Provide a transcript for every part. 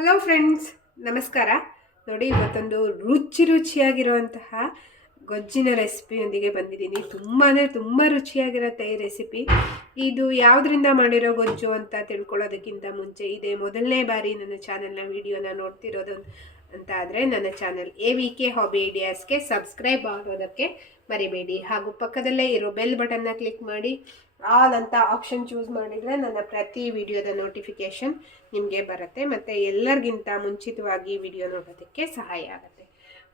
Hello friends ನಮಸ್ಕಾರ. ನೋಡಿ, ಇವತ್ತೊಂದು ರುಚಿ ರುಚಿಯಾಗಿರುವಂತಹ ಗೊಜ್ಜಿನ ರೆಸಿಪಿಯೊಂದಿಗೆ ಬಂದಿದ್ದೀನಿ. ತುಂಬ ಅಂದರೆ ತುಂಬ ರುಚಿಯಾಗಿರುತ್ತೆ ಈ ರೆಸಿಪಿ. ಇದು ಯಾವುದರಿಂದ ಮಾಡಿರೋ ಗೊಜ್ಜು ಅಂತ ತಿಳ್ಕೊಳ್ಳೋದಕ್ಕಿಂತ ಮುಂಚೆ ಇದೇ ಮೊದಲನೇ ಬಾರಿ ನನ್ನ ಚಾನೆಲ್ನ ವೀಡಿಯೋನ ನೋಡ್ತಿರೋದು. ಅಂತ ಆದರೆ ನನ್ನ channel A V K hobby ಐಡಿಯಾಸ್ಗೆ subscribe ಆಗೋದಕ್ಕೆ ಮರಿಬೇಡಿ. ಹಾಗೂ ಪಕ್ಕದಲ್ಲೇ ಇರೋ ಬೆಲ್ ಬಟನ್ನ ಕ್ಲಿಕ್ ಮಾಡಿ. ಆಲ್ ಅಂತ ಆಪ್ಷನ್ ಚೂಸ್ ಮಾಡಿದರೆ ನನ್ನ ಪ್ರತಿ ವಿಡಿಯೋದ ನೋಟಿಫಿಕೇಷನ್ ನಿಮಗೆ ಬರುತ್ತೆ. ಮತ್ತು ಎಲ್ಲರಿಗಿಂತ ಮುಂಚಿತವಾಗಿ ವಿಡಿಯೋ ನೋಡೋದಕ್ಕೆ ಸಹಾಯ ಆಗುತ್ತೆ.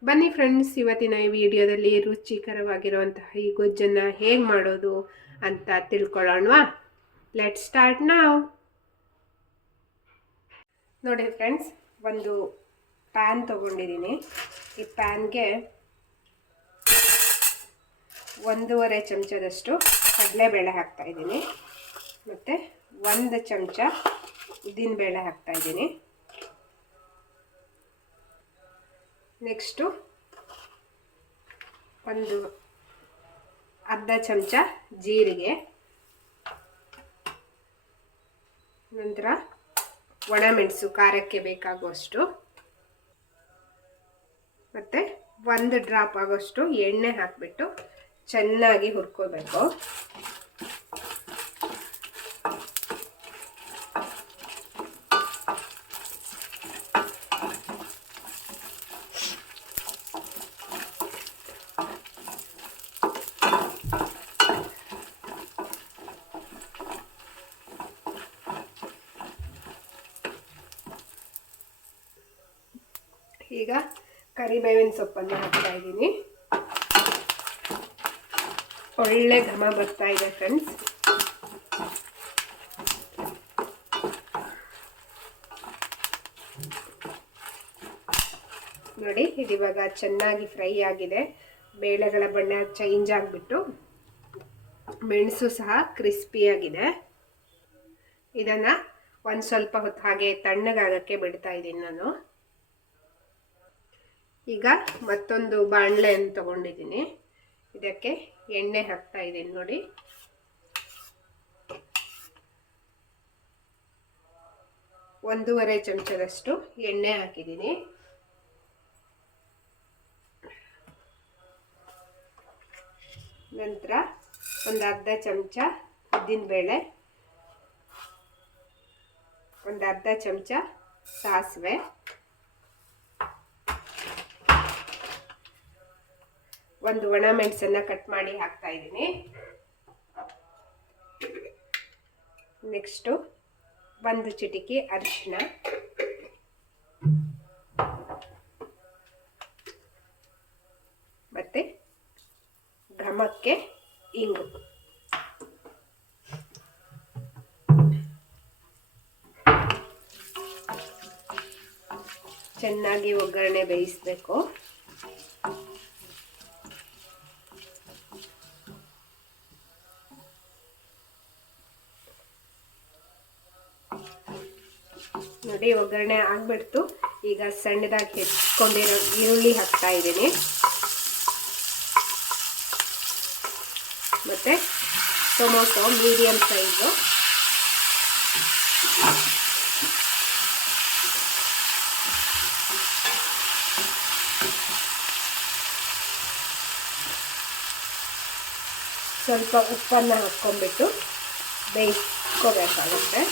ಬನ್ನಿ ಫ್ರೆಂಡ್ಸ್ ಇವತ್ತಿನ ಈ ವಿಡಿಯೋದಲ್ಲಿ ರುಚಿಕರವಾಗಿರುವಂತಹ ಈ ಗೊಜ್ಜನ್ನು ಹೇಗೆ ಮಾಡೋದು ಅಂತ ತಿಳ್ಕೊಳ್ಳೋಣವಾ? ಲೆಟ್ ಸ್ಟಾರ್ಟ್ ನಾವು ನೋಡಿ ಫ್ರೆಂಡ್ಸ್ ಒಂದು ಪ್ಯಾನ್ ತೊಗೊಂಡಿದ್ದೀನಿ. ಈ ಪ್ಯಾನ್ಗೆ ಒಂದೂವರೆ ಚಮಚದಷ್ಟು ಕಡಲೆಬೇಳೆ ಹಾಕ್ತಾಯಿದ್ದೀನಿ ಮತ್ತು ಒಂದು ಚಮಚ ಉದ್ದಿನಬೇಳೆ ಹಾಕ್ತಾಯಿದ್ದೀನಿ ನೆಕ್ಸ್ಟು ಒಂದು ಅರ್ಧ ಚಮಚ ಜೀರಿಗೆ. ನಂತರ ಒಣಮೆಣಸು, ಖಾರಕ್ಕೆ ಬೇಕಾಗುವಷ್ಟು. ಮತ್ತು ಒಂದು ಡ್ರಾಪ್ ಆಗೋಷ್ಟು ಎಣ್ಣೆ ಹಾಕಿಬಿಟ್ಟು ಚೆನ್ನಾಗಿ ಹುರ್ಕೋಬೇಕು. ಈಗ ಕರಿಬೇವಿನ ಸೊಪ್ಪನ್ನು ಹಾಕ್ತಾ ಇದ್ದೀನಿ. ಒಳ್ಳೆ ಘಮ ಬರ್ತಾ ಇದೆ ಫ್ರೆಂಡ್ಸ್ ನೋಡಿ ಇದಿವಾಗ ಚೆನ್ನಾಗಿ ಫ್ರೈ ಆಗಿದೆ. ಬೇಳೆಗಳ ಬಣ್ಣ ಚೇಂಜ್ ಆಗಿಬಿಟ್ಟು ಮೆಣಸು ಸಹ ಕ್ರಿಸ್ಪಿಯಾಗಿದೆ ಇದನ್ನು ಒಂದು ಸ್ವಲ್ಪ ಹೊತ್ತು ಹಾಗೆ ತಣ್ಣಗಾಗಕ್ಕೆ ಬಿಡ್ತಾ ಇದ್ದೀನಿ ನಾನು. ಈಗ ಮತ್ತೊಂದು ಬಾಣಲೆಯನ್ನು ತಗೊಂಡಿದ್ದೀನಿ. ಇದಕ್ಕೆ ಎಣ್ಣೆ ಹಾಕ್ತಾ ಇದ್ದೀನಿ ನೋಡಿ. ಒಂದೂವರೆ ಚಮಚದಷ್ಟು ಎಣ್ಣೆ ಹಾಕಿದ್ದೀನಿ. ನಂತರ ಒಂದು ಅರ್ಧ ಚಮಚ ಉದ್ದಿನಬೇಳೆ, ಒಂದು ಅರ್ಧ ಚಮಚ ಸಾಸಿವೆ ಒಂದು ಒಣ ಮೆಣಸನ್ನ ಕಟ್ ಮಾಡಿ ಹಾಕ್ತಾ ಇದ್ದೀನಿ. ನೆಕ್ಸ್ಟು ಒಂದು ಚಿಟಿಕೆ ಅರಿಶಿನ ಮತ್ತೆ ಘಮಕ್ಕೆ ಇಂಗು. ಚೆನ್ನಾಗಿ ಒಗ್ಗರಣೆ ಬೇಯಿಸಬೇಕು. ನೋಡಿ, ಒಗ್ಗರಣೆ ಆಗ್ಬಿಡ್ತು. ಈಗ ಸಣ್ಣದಾಗಿ ಹೆಚ್ಚಿಕೊಂಡಿರೋ ಈರುಳ್ಳಿ ಹಾಕ್ತಾ ಇದ್ದೀನಿ. ಮತ್ತೆ ಟೊಮೊಟೊ ಮೀಡಿಯಂ ಸೈಜು. ಸ್ವಲ್ಪ ಉಪ್ಪನ್ನು ಹಾಕ್ಕೊಂಡ್ಬಿಟ್ಟು ಬೇಯಿಸ್ಕೋಬೇಕಾಗುತ್ತೆ.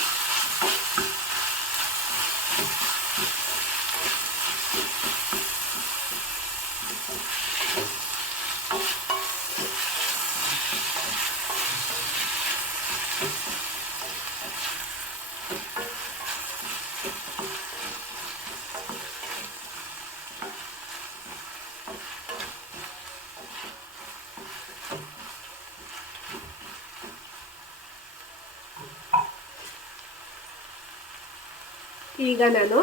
ಈಗ ನಾನು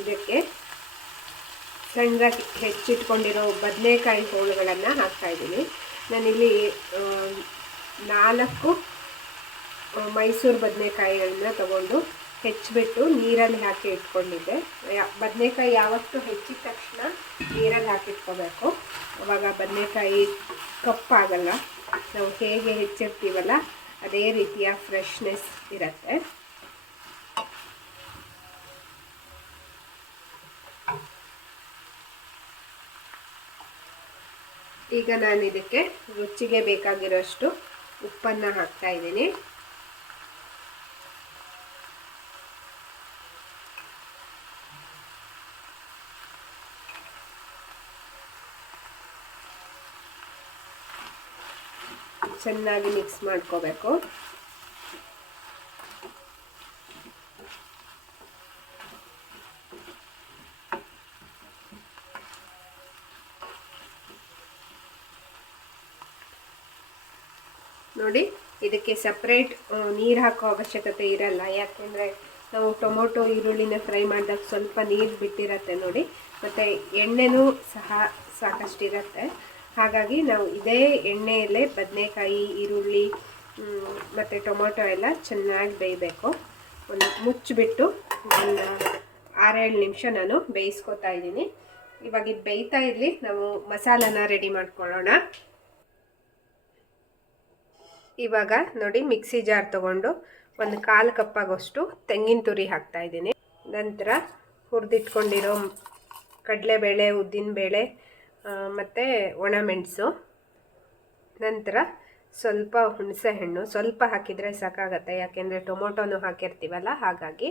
ಇದಕ್ಕೆ ಸಣ್ಣದಾಗಿ ಹೆಚ್ಚಿಟ್ಕೊಂಡಿರೋ ಬದನೆಕಾಯಿ ಹೋಳುಗಳನ್ನು ಹಾಕ್ತಾಯಿದ್ದೀನಿ ನಾನಿಲ್ಲಿ ನಾಲ್ಕು ಮೈಸೂರು ಬದನೆಕಾಯಿಗಳನ್ನ ತಗೊಂಡು ಹೆಚ್ಚಿಬಿಟ್ಟು ನೀರಲ್ಲಿ ಹಾಕಿ ಇಟ್ಕೊಂಡಿದ್ದೆ. ಬದನೆಕಾಯಿ ಯಾವತ್ತು ಹೆಚ್ಚಿದ ತಕ್ಷಣ ನೀರಲ್ಲಿ ಹಾಕಿಟ್ಕೋಬೇಕು ಅವಾಗ ಬದನೆಕಾಯಿ ಕಪ್ಪಾಗಲ್ಲ. ನಾವು ಹೇಗೆ ಹೆಚ್ಚಿರ್ತೀವಲ್ಲ, ಅದೇ ರೀತಿಯ ಫ್ರೆಶ್ನೆಸ್ ಇರುತ್ತೆ. ಈಗ ನಾನು ಇದಕ್ಕೆ ರುಚಿಗೆ ಬೇಕಾಗಿರೋಷ್ಟು ಉಪ್ಪನ್ನು ಹಾಕ್ತಾ ಇದ್ದೀನಿ. ಚೆನ್ನಾಗಿ ಮಿಕ್ಸ್ ಮಾಡ್ಕೋಬೇಕು. ನೋಡಿ, ಇದಕ್ಕೆ ಸಪ್ರೇಟ್ ನೀರು ಹಾಕೋ ಅವಶ್ಯಕತೆ ಇರಲ್ಲ. ಯಾಕೆಂದರೆ ನಾವು ಟೊಮೊಟೊ, ಈರುಳ್ಳಿನ ಫ್ರೈ ಮಾಡಿದಾಗ ಸ್ವಲ್ಪ ನೀರು ಬಿಟ್ಟಿರತ್ತೆ ನೋಡಿ. ಮತ್ತು ಎಣ್ಣೆನೂ ಸಹ ಸಾಕಷ್ಟಿರತ್ತೆ. ಹಾಗಾಗಿ ನಾವು ಇದೇ ಎಣ್ಣೆಯಲ್ಲೇ ಬದನೆಕಾಯಿ, ಈರುಳ್ಳಿ ಮತ್ತು ಟೊಮೊಟೊ ಎಲ್ಲ ಚೆನ್ನಾಗಿ ಬೇಯಬೇಕು. ಒಂದು ಮುಚ್ಚಿಬಿಟ್ಟು ಒಂದು ಆರೇಳು ನಿಮಿಷ ನಾನು ಬೇಯಿಸ್ಕೊತಾ ಇದ್ದೀನಿ. ಇವಾಗ ಇದು ಬೇಯ್ತಾ ಇರಲಿ, ನಾವು ಮಸಾಲನ ರೆಡಿ ಮಾಡ್ಕೊಳ್ಳೋಣ. ಇವಾಗ ನೋಡಿ ಮಿಕ್ಸಿ ಜಾರ್ ತಗೊಂಡು ಒಂದು ಕಾಲು ಕಪ್ಪಾಗೋಷ್ಟು ತೆಂಗಿನ ತುರಿ ಹಾಕ್ತಾ ಇದ್ದೀನಿ. ನಂತರ ಹುರಿದಿಟ್ಕೊಂಡಿರೋ ಕಡಲೆಬೇಳೆ, ಉದ್ದಿನಬೇಳೆ ಮತ್ತು ಒಣಮೆಣಸು ನಂತರ ಸ್ವಲ್ಪ ಹುಣಸೆಹಣ್ಣು ಸ್ವಲ್ಪ ಹಾಕಿದರೆ ಸಾಕಾಗತ್ತೆ, ಯಾಕೆಂದರೆ ಟೊಮೊಟೊನು ಹಾಕಿರ್ತೀವಲ್ಲ, ಹಾಗಾಗಿ.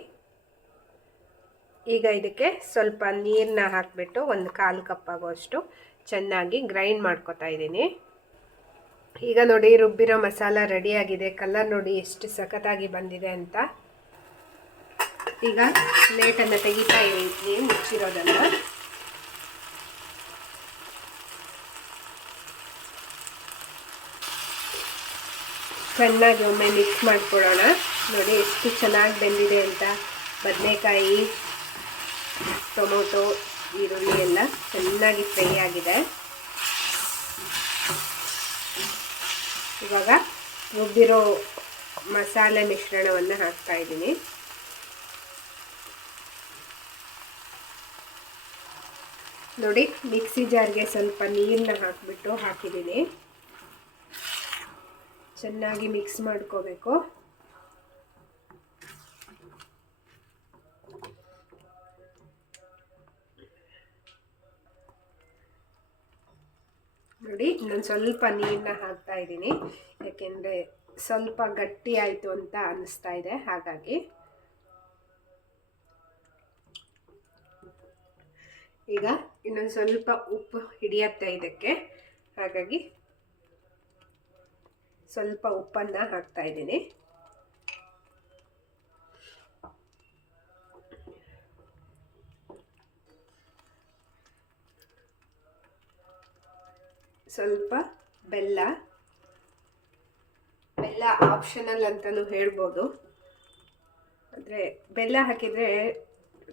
ಈಗ ಇದಕ್ಕೆ ಸ್ವಲ್ಪ ನೀರನ್ನ ಹಾಕಿಬಿಟ್ಟು ಒಂದು ಕಾಲು ಕಪ್ಪಾಗುವಷ್ಟು ಚೆನ್ನಾಗಿ ಗ್ರೈಂಡ್ ಮಾಡ್ಕೊತಾ ಇದ್ದೀನಿ. ಈಗ ನೋಡಿ ರುಬ್ಬಿರೋ ಮಸಾಲ ರೆಡಿಯಾಗಿದೆ. ಕಲರ್ ನೋಡಿ ಎಷ್ಟು ಸಖತ್ತಾಗಿ ಬಂದಿದೆ ಅಂತ. ಈಗ ಪ್ಲೇಟನ್ನು ತೆಗಿತಾ ಇದ್ದೀನಿ ಮುಚ್ಚಿರೋದನ್ನು. ಚೆನ್ನಾಗಿ ಒಮ್ಮೆ ಮಿಕ್ಸ್ ಮಾಡಿಕೊಡೋಣ ನೋಡಿ ಎಷ್ಟು ಚೆನ್ನಾಗಿ ಬೆಂದಿದೆ ಅಂತ. ಬದನೆಕಾಯಿ, ಟೊಮೊಟೊ, ಈರುಳ್ಳಿ ಎಲ್ಲ ಚೆನ್ನಾಗಿ ಫ್ರೈ ಆಗಿದೆ. ಇವಾಗ ರುಬ್ಬಿರೋ ಮಸಾಲೆ ಮಿಶ್ರಣವನ್ನು ಹಾಕ್ತಾ ಇದ್ದೀನಿ. ನೋಡಿ, ಮಿಕ್ಸಿ ಜಾರ್ಗೆ ಸ್ವಲ್ಪ ನೀರನ್ನ ಹಾಕಿಬಿಟ್ಟು ಹಾಕಿದ್ದೀನಿ. ಚೆನ್ನಾಗಿ ಮಿಕ್ಸ್ ಮಾಡ್ಕೋಬೇಕು. ನೋಡಿ ನಾನು ಸ್ವಲ್ಪ ನೀರನ್ನ ಹಾಕ್ತಾ ಇದ್ದೀನಿ. ಯಾಕೆಂದರೆ ಸ್ವಲ್ಪ ಗಟ್ಟಿ ಆಯಿತು ಅಂತ ಅನ್ನಿಸ್ತಾ ಇದೆ. ಹಾಗಾಗಿ ಈಗ ಇನ್ನೊಂದು ಸ್ವಲ್ಪ ಉಪ್ಪು ಹಿಡಿಯತ್ತೆ ಇದಕ್ಕೆ. ಹಾಗಾಗಿ ಸ್ವಲ್ಪ ಉಪ್ಪನ್ನು ಹಾಕ್ತಾ ಇದ್ದೀನಿ. ಸ್ವಲ್ಪ ಬೆಲ್ಲ ಬೆಲ್ಲ ಆಪ್ಷನಲ್ ಅಂತಲೂ ಹೇಳ್ಬೋದು. ಅಂದರೆ ಬೆಲ್ಲ ಹಾಕಿದರೆ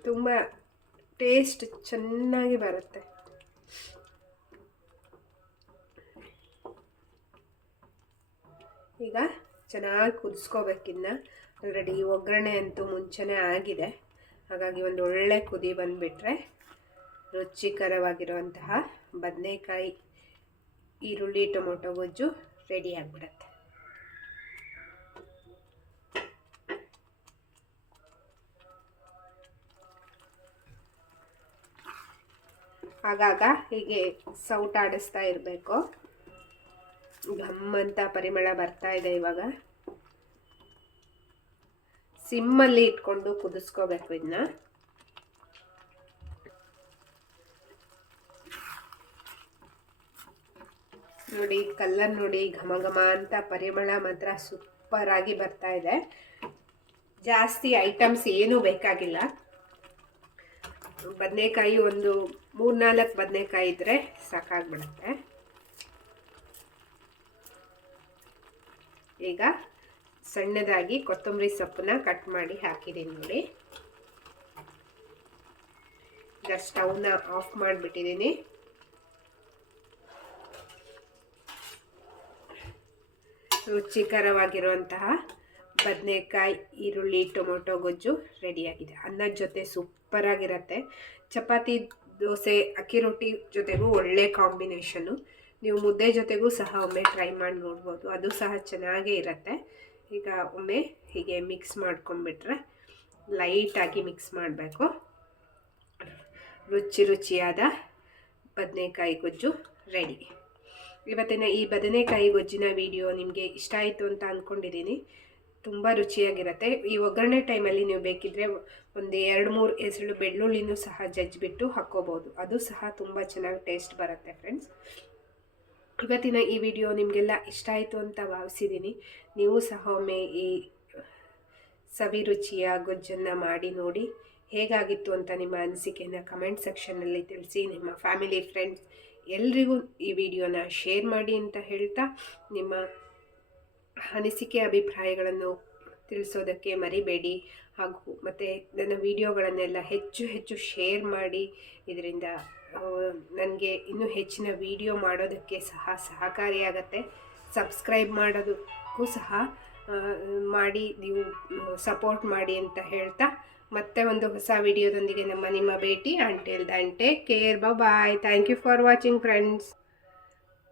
ತುಂಬ ಟೇಸ್ಟ್ ಚೆನ್ನಾಗಿ ಬರುತ್ತೆ. ಈಗ ಚೆನ್ನಾಗಿ ಕುದಿಸ್ಕೋಬೇಕಿನ್ನ ಆಲ್ರೆಡಿ ಒಗ್ಗರಣೆ ಅಂತೂ ಮುಂಚೆನೇ ಆಗಿದೆ. ಹಾಗಾಗಿ ಒಂದು ಒಳ್ಳೆ ಕುದಿ ಬಂದುಬಿಟ್ರೆ ರುಚಿಕರವಾಗಿರುವಂತಹ ಬದನೆಕಾಯಿ ಈರುಳ್ಳಿ, ಟೊಮೊಟೊ, ಗೊಜ್ಜು ರೆಡಿ ಆಗಿಬಿಡತ್ತೆ. ಆಗಾಗ ಹೀಗೆ ಸೌಟ್ ಆಡಿಸ್ತಾ ಇರಬೇಕು. ಘಮ್ ಅಂತ ಪರಿಮಳ ಬರ್ತಾ ಇದೆ ಇವಾಗ. ಸಿಮ್ಮಲ್ಲಿ ಇಟ್ಕೊಂಡು ಕುದಿಸ್ಕೋಬೇಕು ಇದನ್ನ ನೋಡಿ ಕಲ್ಲರ್ ನೋಡಿ, ಘಮ ಘಮ ಅಂತ ಪರಿಮಳ ಮಾತ್ರ ಸೂಪರ್ ಆಗಿ ಬರ್ತಾ ಇದೆ. ಜಾಸ್ತಿ ಐಟಮ್ಸ್ ಏನೂ ಬೇಕಾಗಿಲ್ಲ. ಬದನೆಕಾಯಿ ಒಂದು ಮೂರ್ನಾಲ್ಕು ಬದನೆಕಾಯಿ ಇದ್ರೆ ಸಾಕಾಗ್ಬಿಡುತ್ತೆ. ಈಗ ಸಣ್ಣದಾಗಿ ಕೊತ್ತಂಬರಿ ಸೊಪ್ಪನ್ನ ಕಟ್ ಮಾಡಿ ಹಾಕಿದ್ದೀನಿ ನೋಡಿ. ಈಗ ಸ್ಟವ್ನ ಆಫ್ ಮಾಡಿಬಿಟ್ಟಿದ್ದೀನಿ ರುಚಿಕರವಾಗಿರುವಂತಹ ಬದನೆಕಾಯಿ, ಈರುಳ್ಳಿ, ಟೊಮೊಟೊ, ಗೊಜ್ಜು ರೆಡಿಯಾಗಿದೆ. ಅನ್ನದ ಜೊತೆ ಸೂಪರಾಗಿರುತ್ತೆ. ಚಪಾತಿ, ದೋಸೆ, ಅಕ್ಕಿ ರೊಟ್ಟಿ ಜೊತೆಗೂ ಒಳ್ಳೆ ಕಾಂಬಿನೇಷನು ನೀವು ಮುದ್ದೆ ಜೊತೆಗೂ ಸಹ ಒಮ್ಮೆ ಟ್ರೈ ಮಾಡಿ ನೋಡ್ಬೋದು. ಅದು ಸಹ ಚೆನ್ನಾಗೇ ಇರುತ್ತೆ. ಈಗ ಒಮ್ಮೆ ಹೀಗೆ ಮಿಕ್ಸ್ ಮಾಡ್ಕೊಂಡ್ಬಿಟ್ರೆ ಲೈಟಾಗಿ ಮಿಕ್ಸ್ ಮಾಡಬೇಕು. ರುಚಿ ರುಚಿಯಾದ ಬದನೆಕಾಯಿ ಗೊಜ್ಜು ರೆಡಿ. ಇವತ್ತಿನ ಈ ಬದನೆಕಾಯಿ ಗೊಜ್ಜಿನ ವಿಡಿಯೋ ನಿಮಗೆ ಇಷ್ಟ ಆಯಿತು ಅಂತ ಅಂದ್ಕೊಂಡಿದ್ದೀನಿ ತುಂಬ ರುಚಿಯಾಗಿರುತ್ತೆ. ಈ ಒಗ್ಗರಣೆ ಟೈಮಲ್ಲಿ ನೀವು ಬೇಕಿದ್ದರೆ ಒಂದು ಎರಡು ಮೂರು ಹೆಸರು ಬೆಳ್ಳುಳ್ಳಿನೂ ಸಹ ಜಜ್ಜಿಬಿಟ್ಟು ಹಾಕ್ಕೋಬೋದು. ಅದು ಸಹ ತುಂಬ ಚೆನ್ನಾಗಿ ಟೇಸ್ಟ್ ಬರುತ್ತೆ ಫ್ರೆಂಡ್ಸ್ ಇವತ್ತಿನ ಈ ವಿಡಿಯೋ ನಿಮಗೆಲ್ಲ ಇಷ್ಟ ಆಯಿತು ಅಂತ ಭಾವಿಸಿದ್ದೀನಿ. ನೀವು ಸಹ ಒಮ್ಮೆ ಈ ಸವಿ ರುಚಿಯ ಗೊಜ್ಜನ್ನು ಮಾಡಿ ನೋಡಿ ಹೇಗಾಗಿತ್ತು ಅಂತ ನಿಮ್ಮ ಅನಿಸಿಕೆಯನ್ನು ಕಮೆಂಟ್ ಸೆಕ್ಷನ್ನಲ್ಲಿ ತಿಳಿಸಿ. ನಿಮ್ಮ ಫ್ಯಾಮಿಲಿ ಫ್ರೆಂಡ್ಸ್ ಎಲ್ರಿಗೂ ಈ ವಿಡಿಯೋನ ಶೇರ್ ಮಾಡಿ ಅಂತ ಹೇಳ್ತಾ ನಿಮ್ಮ ಅನಿಸಿಕೆ, ಅಭಿಪ್ರಾಯಗಳನ್ನು ತಿಳಿಸೋದಕ್ಕೆ ಮರಿಬೇಡಿ. ಹಾಗೂ ಮತ್ತು ನನ್ನ ವಿಡಿಯೋಗಳನ್ನೆಲ್ಲ ಹೆಚ್ಚು ಹೆಚ್ಚು ಶೇರ್ ಮಾಡಿ. ಇದರಿಂದ ನನಗೆ ಇನ್ನೂ ಹೆಚ್ಚಿನ ವಿಡಿಯೋ ಮಾಡೋದಕ್ಕೆ ಸಹ ಸಹಕಾರಿಯಾಗತ್ತೆ. ಸಬ್ಸ್ಕ್ರೈಬ್ ಮಾಡೋದಕ್ಕೂ ಸಹ ಮಾಡಿ, ನೀವು ಸಪೋರ್ಟ್ ಮಾಡಿ ಅಂತ ಹೇಳ್ತಾ ಮತ್ತೆ ಒಂದು ಹೊಸ ವಿಡಿಯೋದೊಂದಿಗೆ ನಮ್ಮ ನಿಮ್ಮ ಭೇಟಿ. Until then care bye thank you for watching friends